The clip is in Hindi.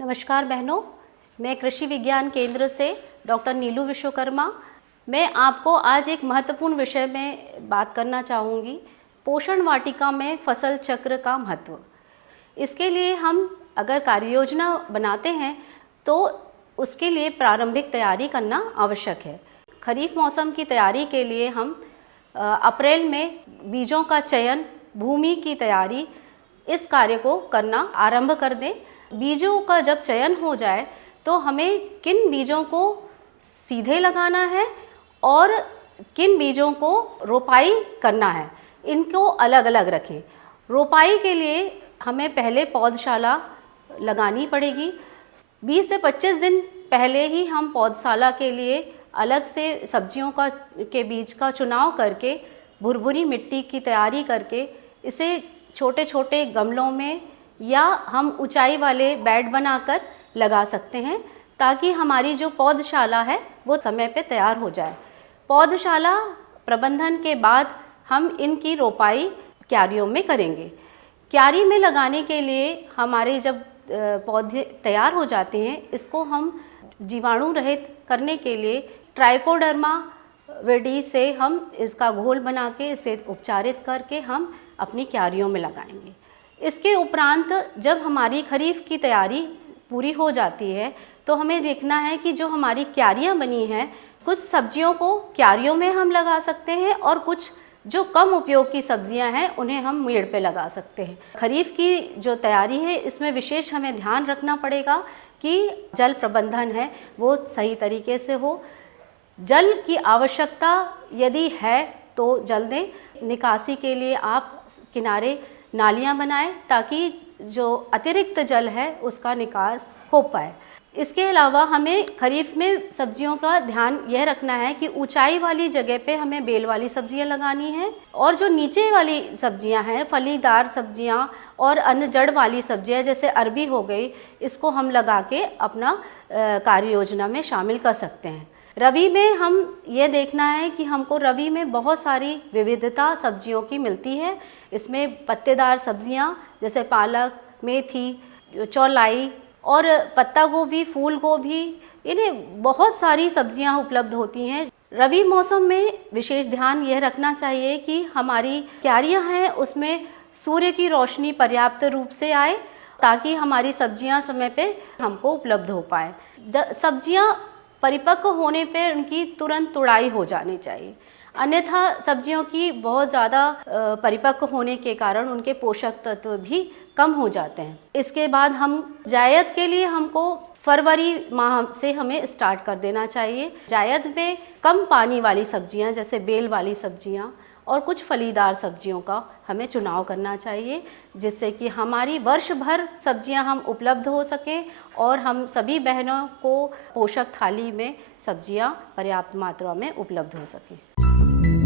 नमस्कार बहनों, मैं कृषि विज्ञान केंद्र से डॉक्टर नीलू विश्वकर्मा। मैं आपको आज एक महत्वपूर्ण विषय में बात करना चाहूँगी, पोषण वाटिका में फसल चक्र का महत्व। इसके लिए हम अगर कार्य योजना बनाते हैं तो उसके लिए प्रारंभिक तैयारी करना आवश्यक है। खरीफ मौसम की तैयारी के लिए हम अप्रैल में बीजों का चयन, भूमि की तैयारी, इस कार्य को करना आरंभ कर दें। बीजों का जब चयन हो जाए तो हमें किन बीजों को सीधे लगाना है और किन बीजों को रोपाई करना है, इनको अलग अलग रखें। रोपाई के लिए हमें पहले पौधशाला लगानी पड़ेगी। 20 से 25 दिन पहले ही हम पौधशाला के लिए अलग से सब्जियों के बीज का चुनाव करके भुरभुरी मिट्टी की तैयारी करके इसे छोटे छोटे गमलों में या हम ऊंचाई वाले बेड बनाकर लगा सकते हैं, ताकि हमारी जो पौधशाला है वो समय पे तैयार हो जाए। पौधशाला प्रबंधन के बाद हम इनकी रोपाई क्यारियों में करेंगे। क्यारी में लगाने के लिए हमारे जब पौधे तैयार हो जाते हैं, इसको हम जीवाणु रहित करने के लिए ट्राइकोडर्मा विधि से हम इसका घोल बना के इसे उपचारित करके हम अपनी क्यारियों में लगाएंगे। इसके उपरांत जब हमारी खरीफ की तैयारी पूरी हो जाती है तो हमें देखना है कि जो हमारी क्यारियाँ बनी हैं, कुछ सब्जियों को क्यारियों में हम लगा सकते हैं और कुछ जो कम उपयोग की सब्जियां हैं उन्हें हम मेड़ पे लगा सकते हैं। खरीफ की जो तैयारी है इसमें विशेष हमें ध्यान रखना पड़ेगा कि जल प्रबंधन है वो सही तरीके से हो। जल की आवश्यकता यदि है तो जल दें। निकासी के लिए आप किनारे नालियां बनाएं ताकि जो अतिरिक्त जल है उसका निकास हो पाए। इसके अलावा हमें खरीफ में सब्जियों का ध्यान यह रखना है कि ऊंचाई वाली जगह पे हमें बेल वाली सब्जियां लगानी हैं और जो नीचे वाली सब्जियां हैं, फलीदार सब्जियां और अन्य जड़ वाली सब्जियां जैसे अरबी हो गई, इसको हम लगा के अपना कार्य योजना में शामिल कर सकते हैं। रबी में हम ये देखना है कि हमको रबी में बहुत सारी विविधता सब्जियों की मिलती है। इसमें पत्तेदार सब्जियां जैसे पालक, मेथी, चौलाई और पत्ता गोभी, फूल गोभी, इन्हें बहुत सारी सब्जियां उपलब्ध होती हैं। रबी मौसम में विशेष ध्यान यह रखना चाहिए कि हमारी क्यारियां हैं उसमें सूर्य की रोशनी पर्याप्त रूप से आए ताकि हमारी सब्जियां समय पे हमको उपलब्ध हो पाए। सब्जियां परिपक्व होने पे उनकी तुरंत तुड़ाई हो जानी चाहिए, अन्यथा सब्जियों की बहुत ज़्यादा परिपक्व होने के कारण उनके पोषक तत्व भी कम हो जाते हैं। इसके बाद हम जायद के लिए हमको फरवरी माह से हमें स्टार्ट कर देना चाहिए। जायद में कम पानी वाली सब्जियां जैसे बेल वाली सब्जियां और कुछ फलीदार सब्जियों का हमें चुनाव करना चाहिए, जिससे कि हमारी वर्ष भर सब्जियां हम उपलब्ध हो सकें और हम सभी बहनों को पोषक थाली में सब्जियां पर्याप्त मात्रा में उपलब्ध हो सकें।